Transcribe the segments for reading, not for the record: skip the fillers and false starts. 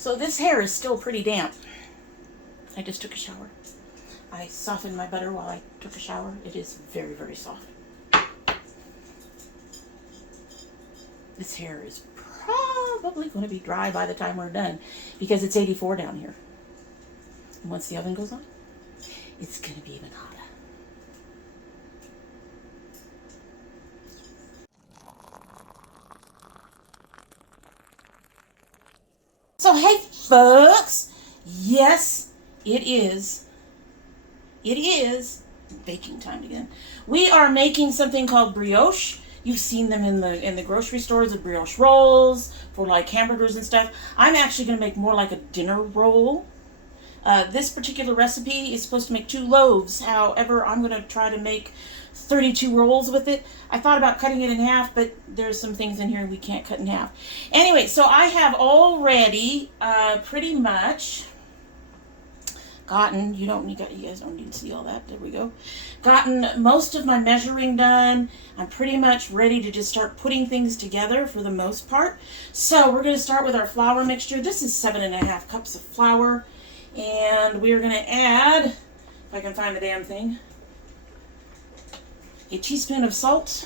So this hair is still pretty damp. I just took a shower. I softened my butter while I took a shower. It is very, very soft. This hair is probably going to be dry by the time we're done because it's 84 down here. And once the oven goes on, it's going to be even hotter. So hey folks, yes, it is baking time again. We are making something called brioche. You've seen them in the grocery stores, the brioche rolls for like hamburgers and stuff. I'm actually going to make more like a dinner roll. This particular recipe is supposed to make 2 loaves. However, I'm going to try to make 32 rolls with it. I thought about cutting it in half, but there's some things in here we can't cut in half. Anyway, so I have already pretty much gotten, you guys don't need to see all that. There we go. Gotten most of my measuring done. I'm pretty much ready to just start putting things together for the most part. So we're going to start with our flour mixture. This is 7.5 cups of flour. And we're going to add, if I can find the damn thing, a teaspoon of salt.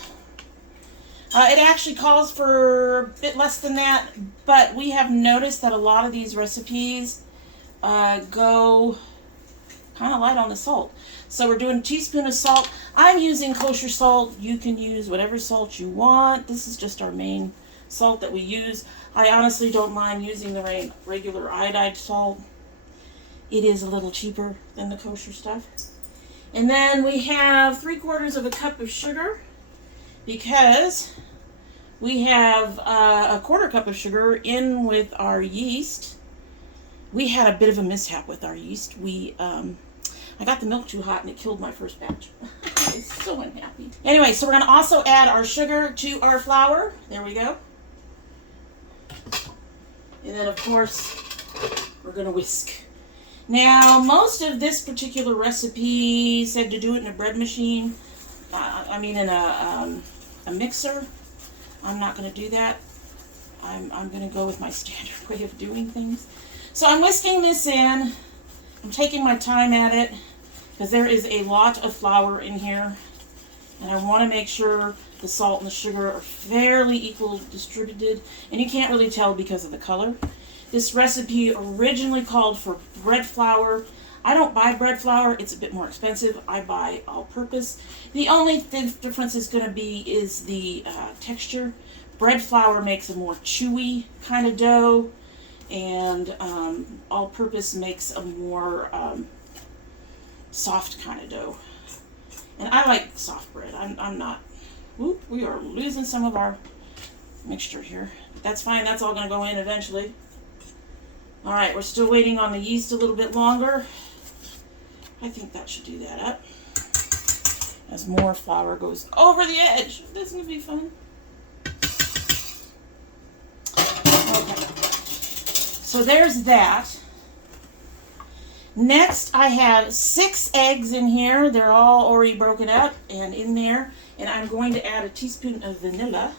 It actually calls for a bit less than that, but we have noticed that a lot of these recipes go kind of light on the salt. So we're doing a teaspoon of salt. I'm using kosher salt. You can use whatever salt you want. This is just our main salt that we use. I honestly don't mind using the regular iodized salt. It is a little cheaper than the kosher stuff. And then we have 3/4 cup of sugar because we have a 1/4 cup of sugar in with our yeast. We had a bit of a mishap with our yeast. I got the milk too hot and it killed my first batch. I was so unhappy. Anyway, so we're going to also add our sugar to our flour. There we go. And then, of course, we're going to whisk. Now, most of this particular recipe said to do it in a bread machine. In a mixer. I'm not going to do that. I'm going to go with my standard way of doing things. So I'm whisking this in. I'm taking my time at it because there is a lot of flour in here. And I want to make sure the salt and the sugar are fairly equal distributed. And you can't really tell because of the color. This recipe originally called for bread flour. I don't buy bread flour. It's a bit more expensive. I buy all-purpose. The only difference is going to be the texture. Bread flour makes a more chewy kind of dough, and all-purpose makes a more soft kind of dough. And I like soft bread. I'm not. Whoop, we are losing some of our mixture here. That's fine. That's all going to go in eventually. All right, we're still waiting on the yeast a little bit longer. I think that should do that up. As more flour goes over the edge. This is going to be fun. Okay. So there's that. Next, I have 6 eggs in here. They're all already broken up and in there. And I'm going to add a teaspoon of vanilla.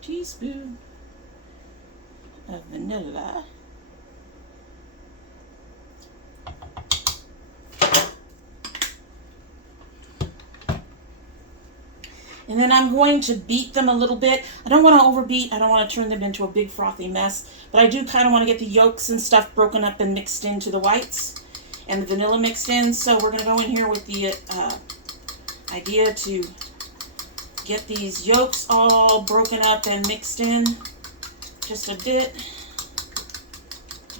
Teaspoon of vanilla. And then I'm going to beat them a little bit. I don't want to overbeat. I don't want to turn them into a big frothy mess. But I do kind of want to get the yolks and stuff broken up and mixed into the whites. And the vanilla mixed in. So we're going to go in here with the idea to get these yolks all broken up and mixed in just a bit.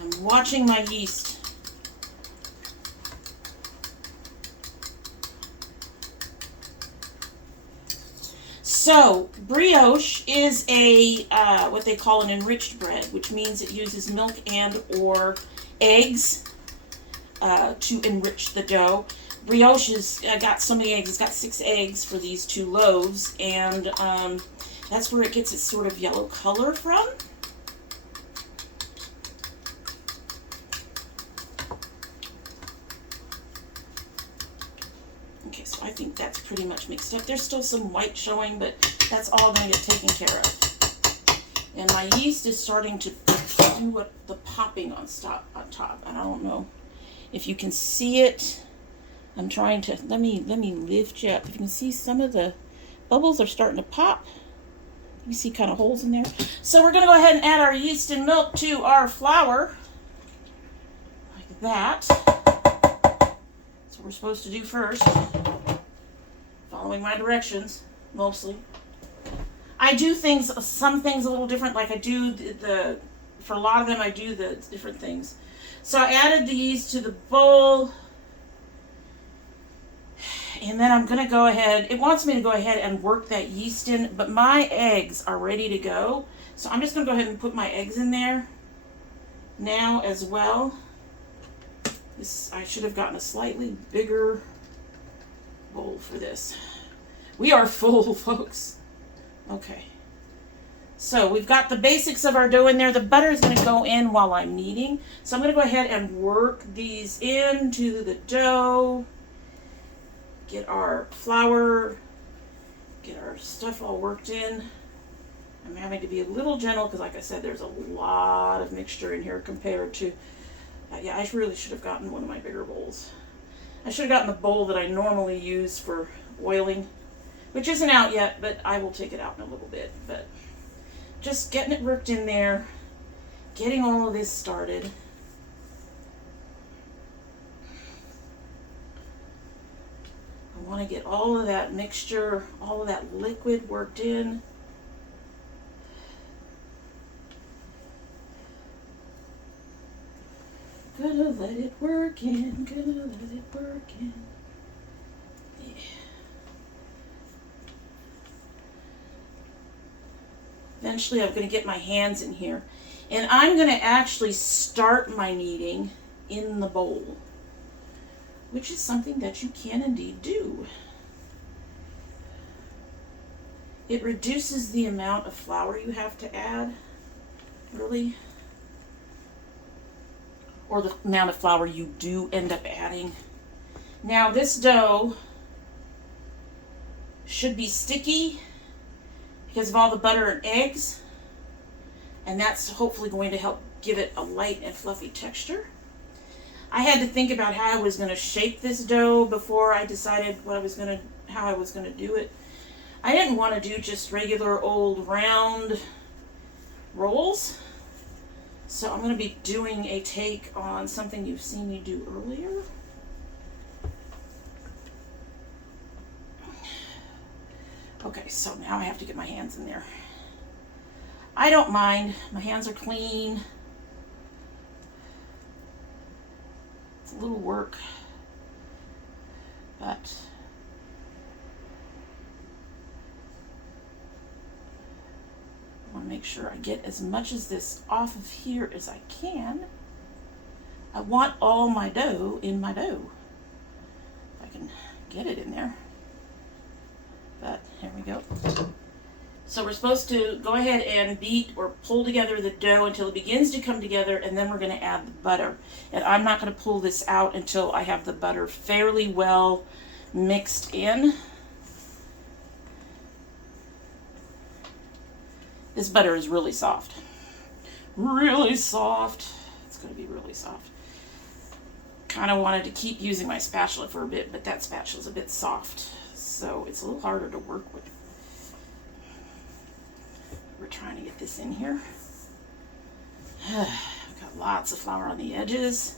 I'm watching my yeast. So, brioche is a what they call an enriched bread, which means it uses milk and or eggs to enrich the dough. Brioche has got so many eggs. It's got 6 eggs for these 2 loaves, and that's where it gets its sort of yellow color from. Okay, so I think that's pretty much mixed up. There's still some white showing, but that's all going to get taken care of. And my yeast is starting to do what the popping on top. I don't know if you can see it. I'm trying to, let me lift you up. If you can see, some of the bubbles are starting to pop. You see kind of holes in there. So we're going to go ahead and add our yeast and milk to our flour. Like that. That's what we're supposed to do first. Following my directions, mostly. I do some things a little different. Like I do for a lot of them I do the different things. So I added the yeast to the bowl. And then I'm going to go ahead, it wants me to go ahead and work that yeast in, but my eggs are ready to go. So I'm just going to go ahead and put my eggs in there now as well. I should have gotten a slightly bigger bowl for this. We are full, folks. Okay. So we've got the basics of our dough in there. The butter is going to go in while I'm kneading. So I'm going to go ahead and work these into the dough. Get our flour, get our stuff all worked in. I'm having to be a little gentle because, like I said, there's a lot of mixture in here compared to, yeah, I really should have gotten one of my bigger bowls. I should have gotten the bowl that I normally use for oiling, which isn't out yet, but I will take it out in a little bit. But just getting it worked in there, getting all of this started. I want to get all of that mixture, all of that liquid worked in. Gonna let it work in, gonna let it work in. Yeah. Eventually I'm going to get my hands in here. And I'm going to actually start my kneading in the bowl, which is something that you can indeed do. It reduces the amount of flour you have to add, really, or the amount of flour you do end up adding. Now this dough should be sticky because of all the butter and eggs, and that's hopefully going to help give it a light and fluffy texture. I had to think about how I was going to shape this dough before I decided how I was going to do it. I didn't want to do just regular old round rolls. So I'm going to be doing a take on something you've seen me do earlier. Okay, so now I have to get my hands in there. I don't mind. My hands are clean. It's a little work, but I want to make sure I get as much of this off of here as I can. I want all my dough in my dough, if I can get it in there. But here we go. So we're supposed to go ahead and beat or pull together the dough until it begins to come together, and then we're going to add the butter. And I'm not going to pull this out until I have the butter fairly well mixed in. This butter is really soft. Really soft. It's going to be really soft. Kind of wanted to keep using my spatula for a bit, but that spatula's a bit soft, so it's a little harder to work with. We're trying to get this in here. I've got lots of flour on the edges.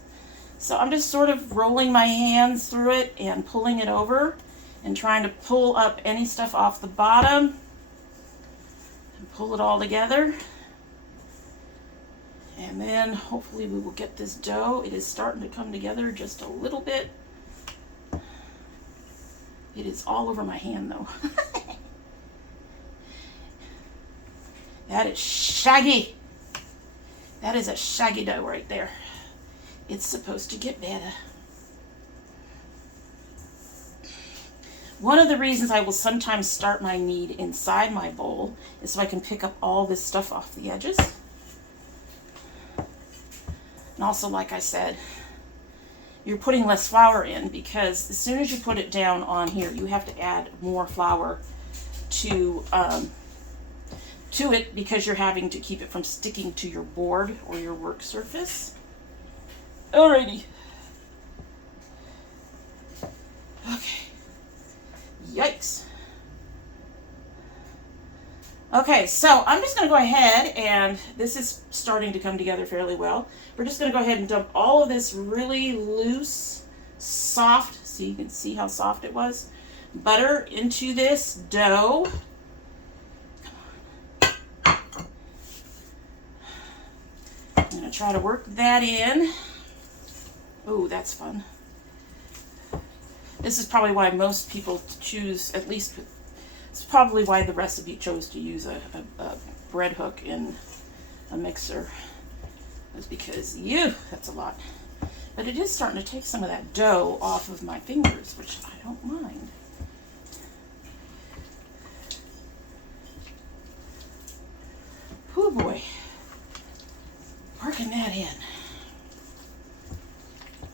So I'm just sort of rolling my hands through it and pulling it over and trying to pull up any stuff off the bottom and pull it all together. And then hopefully we will get this dough. It is starting to come together just a little bit. It is all over my hand though. That is shaggy. That is a shaggy dough right there. It's supposed to get better. One of the reasons I will sometimes start my knead inside my bowl is so I can pick up all this stuff off the edges. And also, like I said, you're putting less flour in because as soon as you put it down on here, you have to add more flour to to it because you're having to keep it from sticking to your board or your work surface. Alrighty. Okay. Yikes. Okay, so I'm just going to go ahead, and this is starting to come together fairly well. We're just going to go ahead and dump all of this really loose, soft, so you can see how soft it was, butter into this dough. I'm going to try to work that in. Oh, that's fun. This is probably why most people choose, at least, it's probably why the recipe chose to use a bread hook in a mixer. Was because, that's a lot. But it is starting to take some of that dough off of my fingers, which I don't mind. Oh boy. Working that in.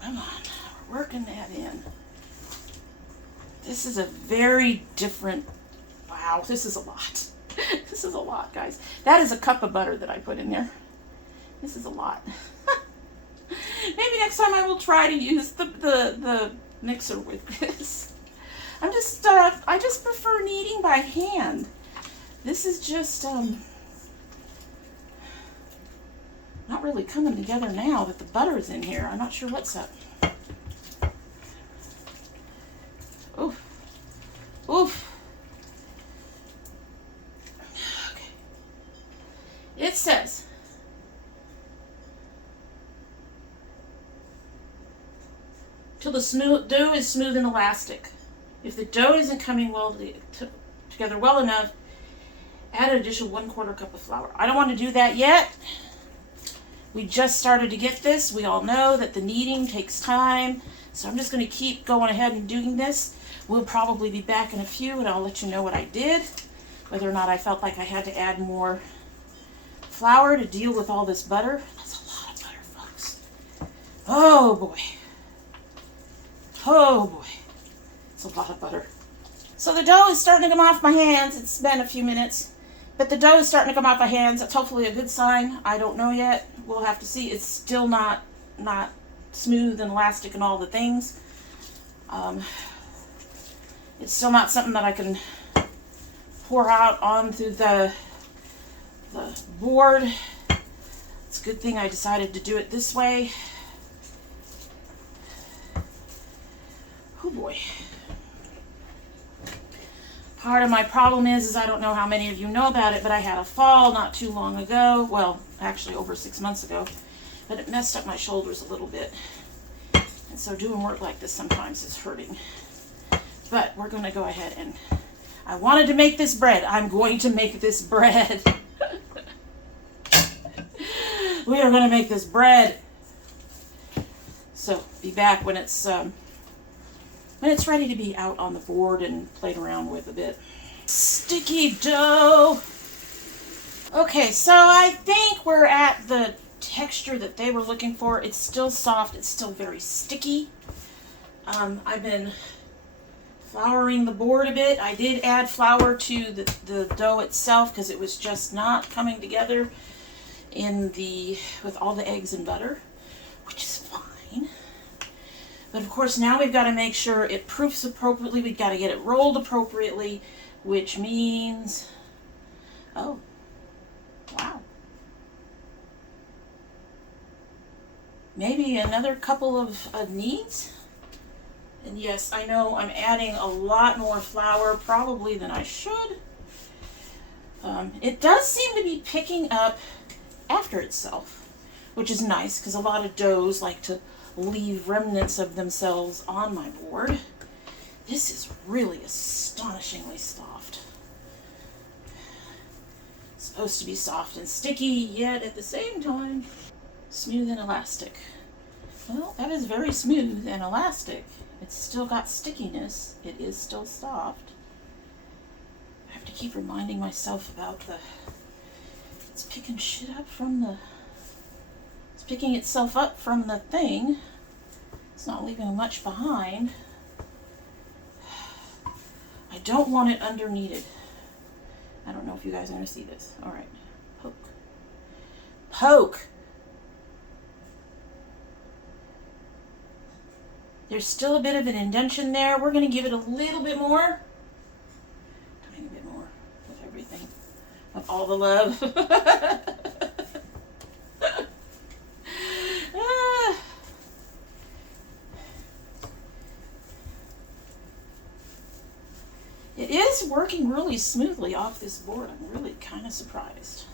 Come on, we're working that in. This is a very different, wow, this is a lot. This is a lot, guys. That is a cup of butter that I put in there. This is a lot. Maybe next time I will try to use the mixer with this. I just prefer kneading by hand. This is just, not really coming together now that the butter is in here. I'm not sure what's up. Oof. Oof. Okay. It says, till the dough is smooth and elastic. If the dough isn't coming together well enough, add an additional 1/4 cup of flour. I don't want to do that yet. We just started to get this. We all know that the kneading takes time. So I'm just going to keep going ahead and doing this. We'll probably be back in a few and I'll let you know what I did. Whether or not I felt like I had to add more flour to deal with all this butter. That's a lot of butter, folks. Oh boy. Oh boy. It's a lot of butter. So the dough is starting to come off my hands. It's been a few minutes. But the dough is starting to come off my hands. That's hopefully a good sign. I don't know yet. We'll have to see. It's still not smooth and elastic and all the things. It's still not something that I can pour out onto the board. It's a good thing I decided to do it this way. Oh boy. Part of my problem is I don't know how many of you know about it, but I had a fall not too long ago. Well, actually over 6 months ago. But it messed up my shoulders a little bit. And so doing work like this sometimes is hurting. But we're going to go ahead and... I wanted to make this bread. I'm going to make this bread. We are going to make this bread. So, be back when it's ready to be out on the board and played around with a bit. Sticky dough. Okay, so I think we're at the texture that they were looking for. It's still soft. It's still very sticky. I've been flouring the board a bit. I did add flour to the dough itself because it was just not coming together with all the eggs and butter, which is fine. But of course now we've got to make sure it proofs appropriately. We've got to get it rolled appropriately, which means, oh, wow. Maybe another couple of kneads. And yes, I know I'm adding a lot more flour probably than I should. It does seem to be picking up after itself, which is nice because a lot of doughs like to leave remnants of themselves on my board. This is really astonishingly soft. It's supposed to be soft and sticky, yet at the same time, smooth and elastic. Well, that is very smooth and elastic. It's still got stickiness. It is still soft. I have to keep reminding myself about it's picking shit up from it's picking itself up from the thing. It's not leaving much behind. I don't want it under kneaded. I don't know if you guys are going to see this. All right. Poke. Poke. There's still a bit of an indentation there. We're going to give it a little bit more. Tiny bit more of everything. Of all the love. It is working really smoothly off this board. I'm really kind of surprised.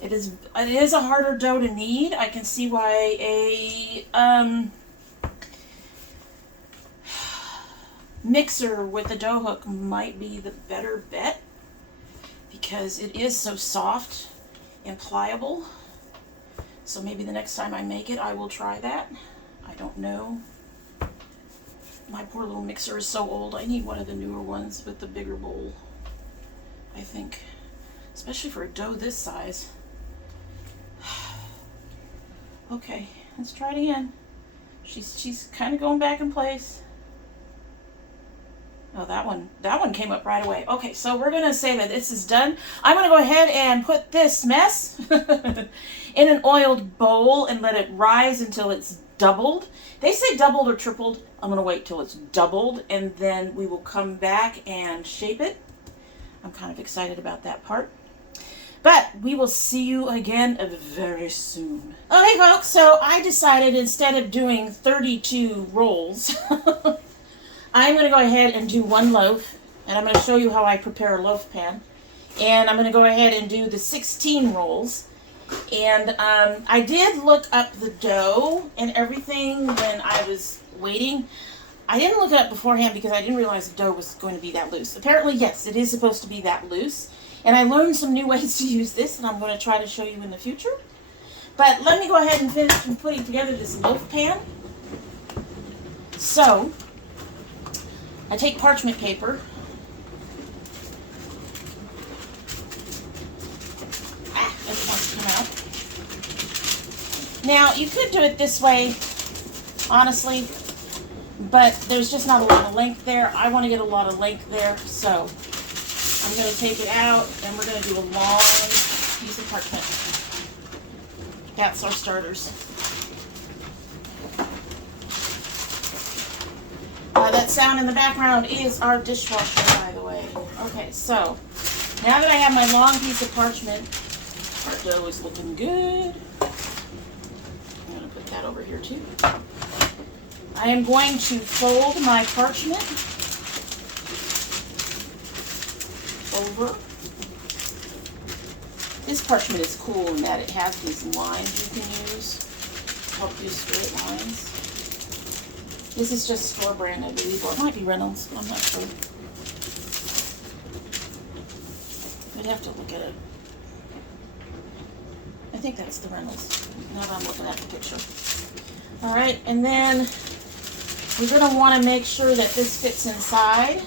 It is a harder dough to knead. I can see why a mixer with a dough hook might be the better bet, because it is so soft and pliable. So maybe the next time I make it, I will try that. I don't know. My poor little mixer is so old. I need one of the newer ones with the bigger bowl, I think. Especially for a dough this size. Okay, let's try it again. She's kind of going back in place. Oh, that one came up right away. Okay, so we're going to say that this is done. I'm going to go ahead and put this mess in an oiled bowl and let it rise until it's doubled. They say doubled or tripled. I'm going to wait till it's doubled, and then we will come back and shape it. I'm kind of excited about that part. But we will see you again very soon. Okay, folks, so I decided instead of doing 32 rolls, I'm going to go ahead and do one loaf, and I'm going to show you how I prepare a loaf pan. And I'm going to go ahead and do the 16 rolls. And I did look up the dough and everything when I was waiting. I didn't look it up beforehand because I didn't realize the dough was going to be that loose. Apparently, yes, it is supposed to be that loose. And I learned some new ways to use this, and I'm going to try to show you in the future. But let me go ahead and finish putting together this loaf pan. So, I take parchment paper. It wants to come out. Now, you could do it this way, honestly, but there's just not a lot of length there. I want to get a lot of length there, so I'm going to take it out, and we're going to do a long piece of parchment. That's our starters. That sound in the background is our dishwasher, by the way. Okay, so now that I have my long piece of parchment, our dough is looking good. I'm going to put that over here too. I am going to fold my parchment over. This parchment is cool in that it has these lines you can use to help you straight lines. This is just store brand, I believe, or it might be Reynolds. I'm not sure. I'd have to look at it. I think that's the Reynolds, now that I'm looking at the picture. Alright, and then we're going to want to make sure that this fits inside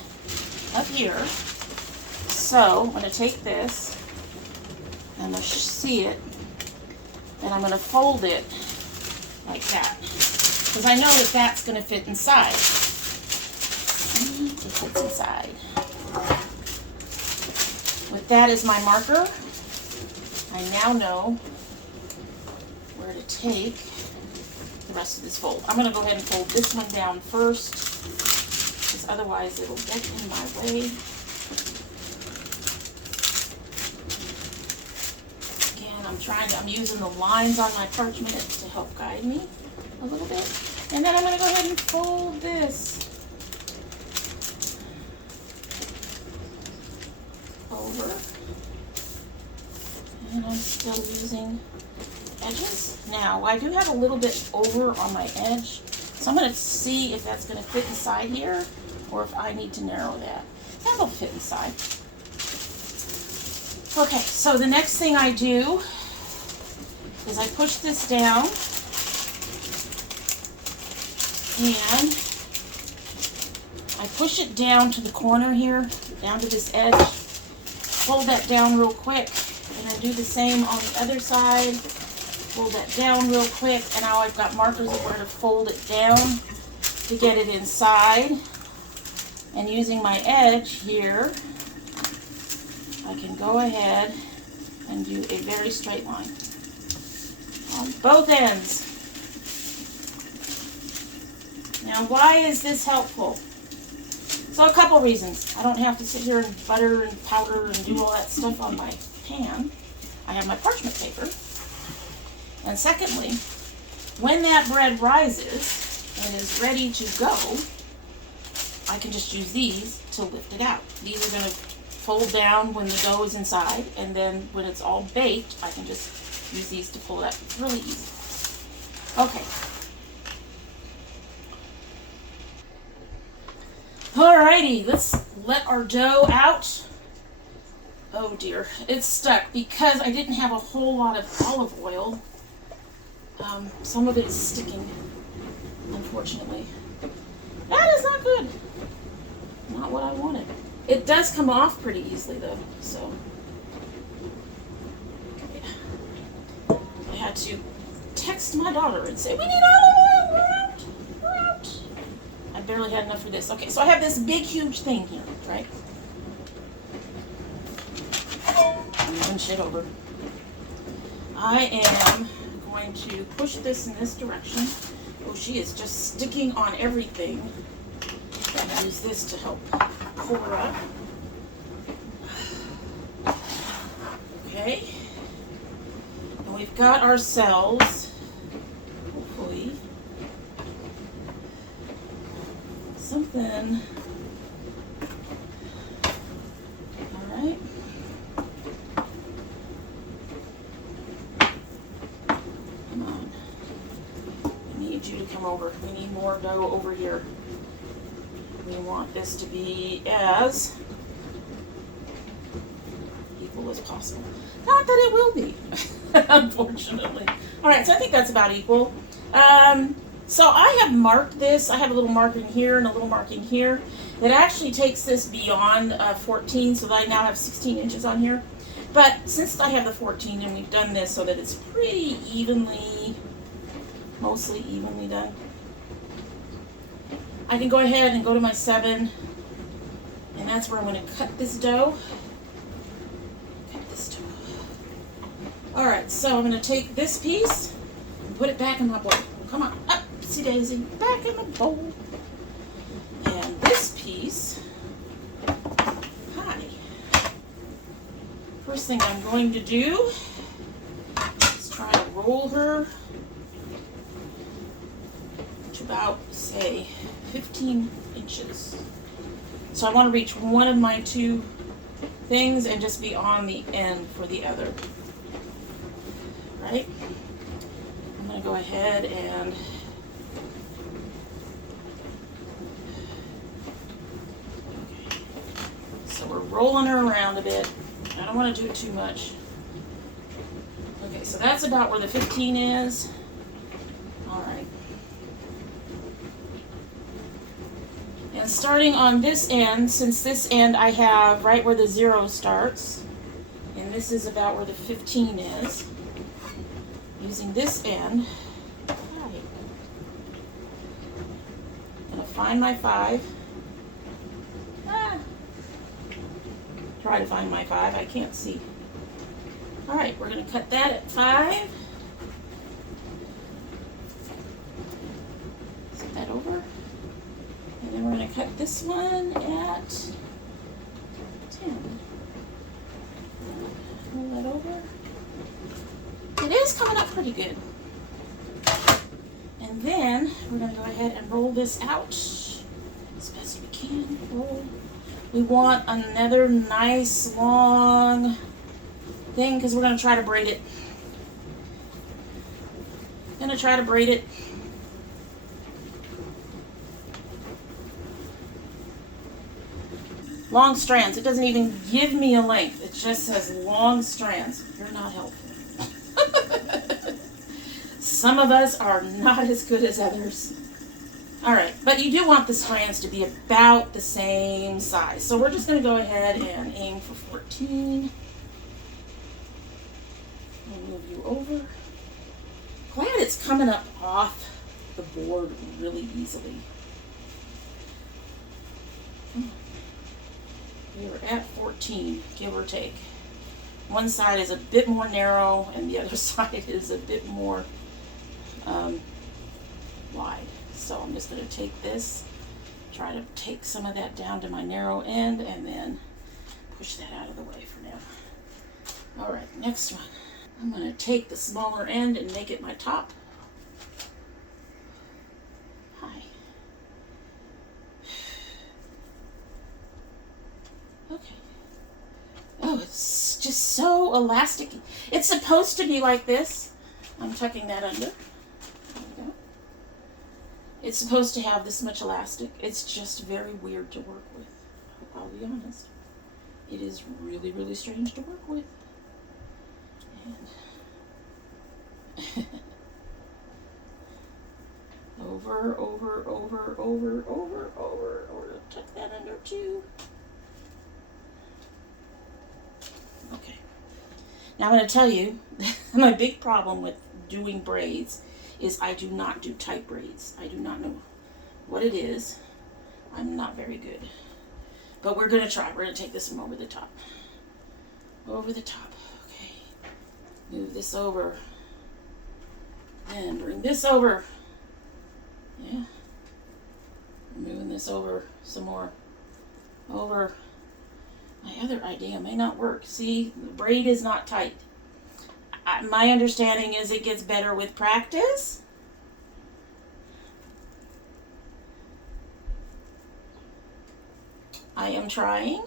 up here. So, I'm going to take this, and I'm going to see it, and I'm going to fold it like that. Because I know that that's going to fit inside. It fits inside. With that as my marker, I now know where to take the rest of this fold. I'm going to go ahead and fold this one down first, because otherwise it'll get in my way. Again, I'm using the lines on my parchment to help guide me a little bit. And then I'm going to go ahead and fold this over. And I'm still using edges. Now, I do have a little bit over on my edge, so I'm going to see if that's going to fit inside here or if I need to narrow that. That'll fit inside. Okay, so the next thing I do is I push this down and I push it down to the corner here, down to this edge, fold that down real quick, and I do the same on the other side, fold that down real quick, and now I've got markers of where to fold it down to get it inside. And using my edge here, I can go ahead and do a very straight line on both ends. Now, why is this helpful? So a couple reasons. I don't have to sit here and butter and powder and do all that stuff on my pan. I have my parchment paper. And secondly, when that bread rises and is ready to go, I can just use these to lift it out. These are going to fold down when the dough is inside, and then when it's all baked, I can just use these to pull it up. It's really easy. Okay. Alrighty, let's let our dough out. Oh dear, it's stuck because I didn't have a whole lot of olive oil. Some of it is sticking, unfortunately. That is not good. Not what I wanted. It does come off pretty easily though, so. Yeah. I had to text my daughter and say, we need olive oil, we're out. I barely had enough for this. Okay, so I have this big, huge thing here, right? I'm moving shit over. I am going to push this in this direction. Oh, she is just sticking on everything. And use this to help pull her up. Okay. And we've got ourselves, hopefully, something. All right. Come on. I need you to come over. We need more dough over here. We want this to be as equal as possible. Not that it will be, unfortunately. All right, so I think that's about equal. So I have marked this. I have a little marking here and a little marking here. That actually takes this beyond 14, so that I now have 16 inches on here. But since I have the 14 and we've done this so that it's pretty evenly, mostly evenly done, I can go ahead and go to my 7, and that's where I'm going to cut this dough. Cut this dough. All right, so I'm going to take this piece and put it back in my bowl. Come on, upsy daisy, back in the bowl. And this piece, hi. First thing I'm going to do is try to roll her to about, say, 15 inches. So I want to reach one of my two things and just be on the end for the other. Right? I'm going to go ahead and okay. So we're rolling her around a bit. I don't want to do it too much. Okay, so that's about where the 15 is. All right. And starting on this end, since this end I have right where the 0 starts, and this is about where the 15 is, using this end, I'm going to find my 5. Try to find my 5, I can't see. Alright, we're going to cut that at 5. Set that over. And then we're going to cut this one at 10. Roll that over. It is coming up pretty good. And then we're going to go ahead and roll this out as best we can. Roll. We want another nice long thing because we're going to try to braid it. Long strands. It doesn't even give me a length. It just says long strands. You're not helpful. Some of us are not as good as others. Alright, but you do want the strands to be about the same size. So we're just going to go ahead and aim for 14. I'll move you over. Glad it's coming up off the board really easily. We're at 14, give or take. One side is a bit more narrow and the other side is a bit more wide. So I'm just going to take this, try to take some of that down to my narrow end, and then push that out of the way for now. All right, next one. I'm going to take the smaller end and make it my top. Hi. Okay. Oh, it's just so elastic. It's supposed to be like this. I'm tucking that under. There we go. It's supposed to have this much elastic. It's just very weird to work with. I'll be honest. It is really, really strange to work with. And over, tuck that under too. Okay. Now I'm going to tell you, my big problem with doing braids is I do not do tight braids. I do not know what it is. I'm not very good. But we're going to try. We're going to take this one over the top. Over the top. Okay. Move this over. And bring this over. Yeah. Moving this over some more. Over. My other idea may not work. See, the braid is not tight. My understanding is it gets better with practice. I am trying.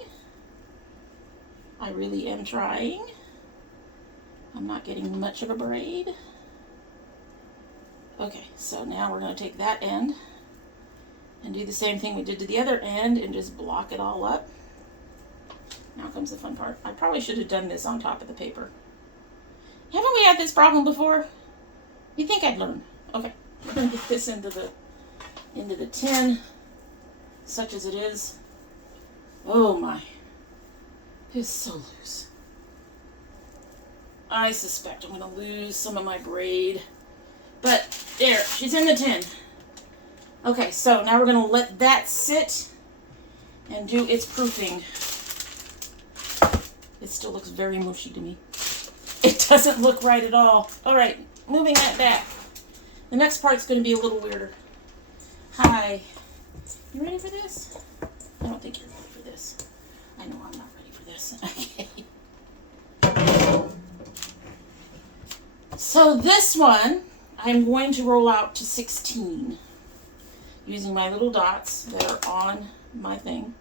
I really am trying. I'm not getting much of a braid. Okay, so now we're going to take that end and do the same thing we did to the other end and just block it all up. Now comes the fun part. I probably should have done this on top of the paper. Haven't we had this problem before? You'd think I'd learn. Okay, we're going to get this into the tin, such as it is. Oh my, it's so loose. I suspect I'm going to lose some of my braid. But there, she's in the tin. Okay, so now we're going to let that sit and do its proofing. It still looks very mushy to me. It doesn't look right at all. All right, moving that back. The next part's going to be a little weirder. Hi. You ready for this? I don't think you're ready for this. I know I'm not ready for this. Okay. So this one, I'm going to roll out to 16 using my little dots that are on my thing.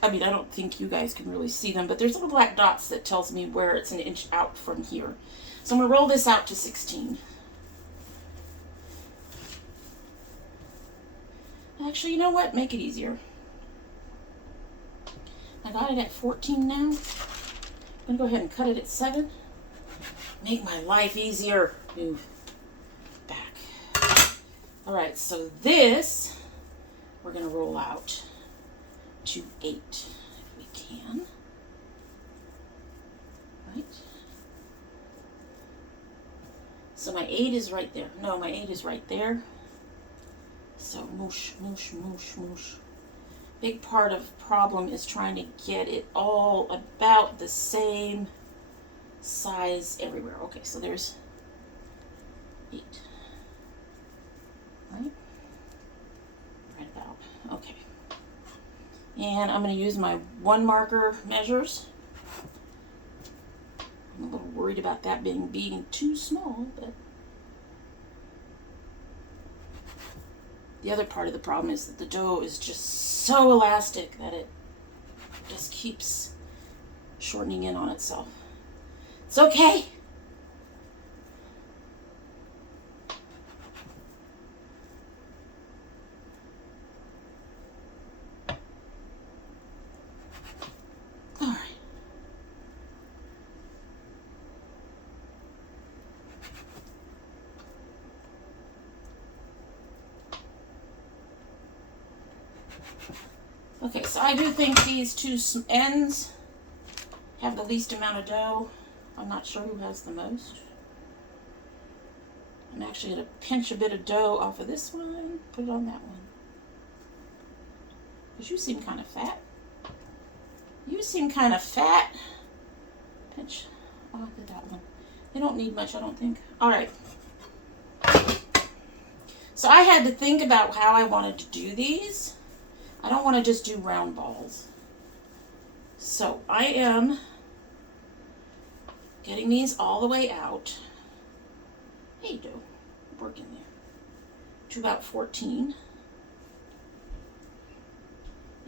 I mean, I don't think you guys can really see them, but there's little black dots that tells me where it's an inch out from here. So I'm going to roll this out to 16. Actually, you know what? Make it easier. I got it at 14 now. I'm going to go ahead and cut it at 7. Make my life easier. Move back. All right, so this we're going to roll out to 8 if we can. Right? So my 8 is right there. No, my 8 is right there. So moosh, moosh, moosh, moosh. Big part of the problem is trying to get it all about the same size everywhere. Okay, so there's 8. Right? Right about. Okay. And I'm going to use my 1 marker measures. I'm a little worried about that being too small, but the other part of the problem is that the dough is just so elastic that it just keeps shortening in on itself. It's okay. All right. Okay, so I do think these two ends have the least amount of dough. I'm not sure who has the most. I'm actually going to pinch a bit of dough off of this one, put it on that one. Because you seem kind of fat. You seem kind of fat. Pinch. Oh, look at that one. They don't need much, I don't think. All right. So I had to think about how I wanted to do these. I don't want to just do round balls. So I am getting these all the way out. There you go. Working there. To about 14.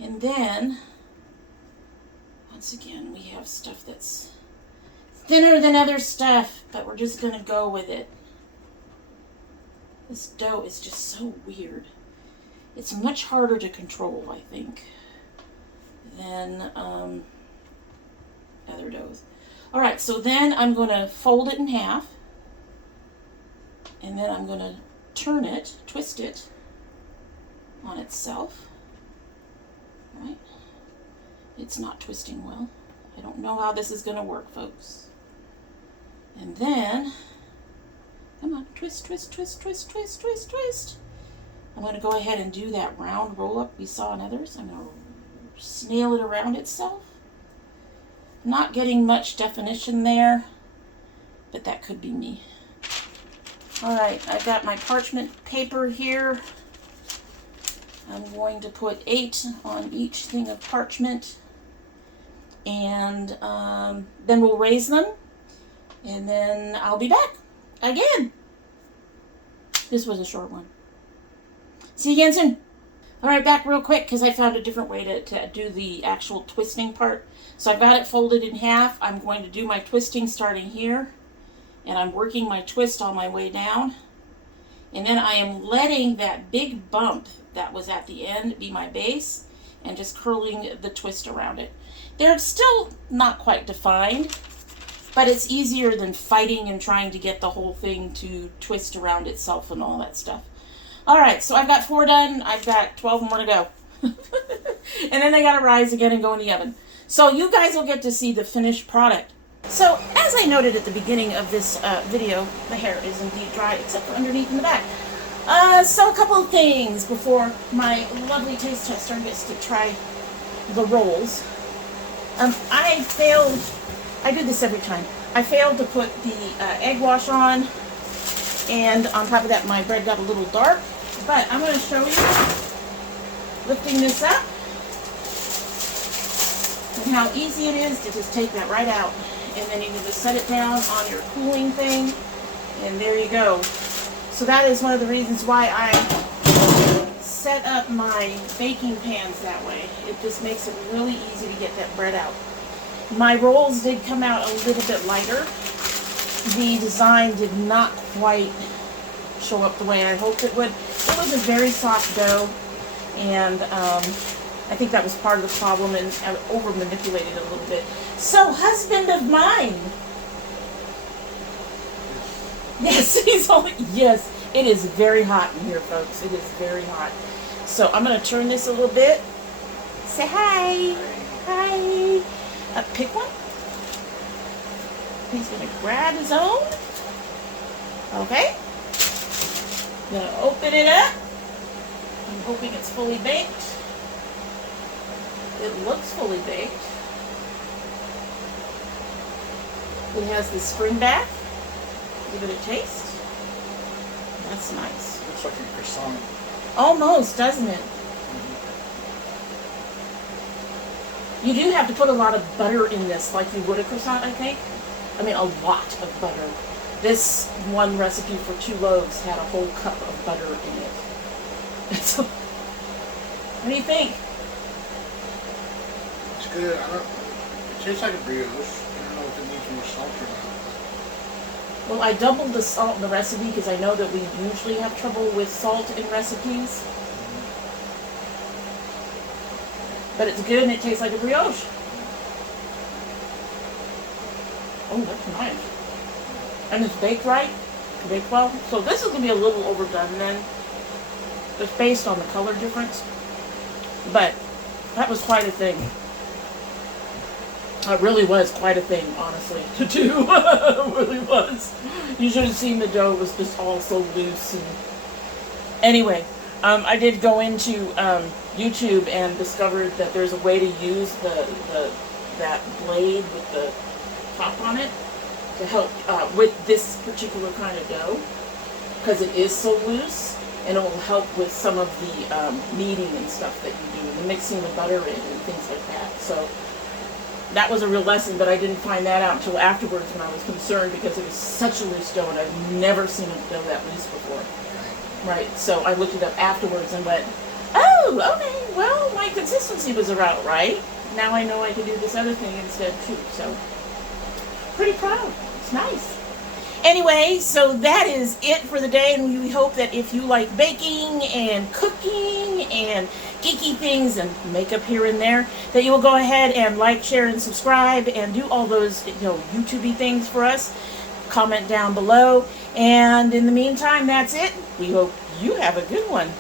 And then, once again, we have stuff that's thinner than other stuff, but we're just going to go with it. This dough is just so weird. It's much harder to control, I think, than other doughs. All right, so then I'm going to fold it in half, and then I'm going to turn it, twist it on itself. Right? It's not twisting well. I don't know how this is going to work, folks. And then, come on, twist, twist, twist, twist, twist, twist, twist. I'm going to go ahead and do that round roll-up we saw in others. I'm going to snail it around itself. Not getting much definition there, but that could be me. All right, I've got my parchment paper here. I'm going to put 8 on each thing of parchment, and then we'll raise them, and then I'll be back again. This was a short one. See you again soon. All right, back real quick because I found a different way to do the actual twisting part. So I've got it folded in half. I'm going to do my twisting starting here, and I'm working my twist on my way down. And then I am letting that big bump that was at the end be my base and just curling the twist around it. They're still not quite defined, but it's easier than fighting and trying to get the whole thing to twist around itself and all that stuff. All right, so I've got 4 done. I've got 12 more to go. And then they got to rise again and go in the oven. So you guys will get to see the finished product. So, as I noted at the beginning of this video, the hair is indeed dry, except for underneath in the back. So a couple of things before my lovely taste tester gets to try the rolls. I do this every time. I failed to put the egg wash on, and on top of that my bread got a little dark. But I'm going to show you lifting this up and how easy it is to just take that right out. And then you can just set it down on your cooling thing, and there you go. So that is one of the reasons why I set up my baking pans that way. It just makes it really easy to get that bread out. My rolls did come out a little bit lighter. The design did not quite show up the way I hoped it would. It was a very soft dough, and I think that was part of the problem, and I over manipulated it a little bit. So, husband of mine. Yes, yes, it is very hot in here, folks. It is very hot. So, I'm going to turn this a little bit. Say hi. Hi. Pick one. He's going to grab his own. Okay. I'm going to open it up. I'm hoping it's fully baked. It looks fully baked. It has the spring back. Give it a taste. That's nice. Looks like a croissant. Almost, doesn't it? You do have to put a lot of butter in this, like you would a croissant, I think. I mean, a lot of butter. This one recipe for 2 loaves had a whole cup of butter in it. So, what do you think? It's good. It tastes like a brioche. I don't know if it needs more salt or not. Well, I doubled the salt in the recipe because I know that we usually have trouble with salt in recipes. But it's good and it tastes like a brioche. Oh, that's nice. And it's baked right, baked well. So this is going to be a little overdone then, just based on the color difference. But that was quite a thing. It really was quite a thing, honestly, to do. It really was. You should have seen the dough. It was just all so loose. And anyway, I did go into YouTube and discovered that there's a way to use that blade with the top on it to help with this particular kind of dough, because it is so loose, and it will help with some of the kneading and stuff that you do, the mixing the butter in and things like that. So that was a real lesson, but I didn't find that out until afterwards when I was concerned, because it was such a loose dough and I've never seen a dough that loose before. Right, so I looked it up afterwards and went, oh, okay, well, my consistency was about right. Now I know I can do this other thing instead too, so pretty proud. It's nice. Anyway, so that is it for the day, and we hope that if you like baking and cooking and geeky things and makeup here and there, that you will go ahead and like, share, and subscribe and do all those, YouTube-y things for us. Comment down below. And in the meantime, that's it. We hope you have a good one.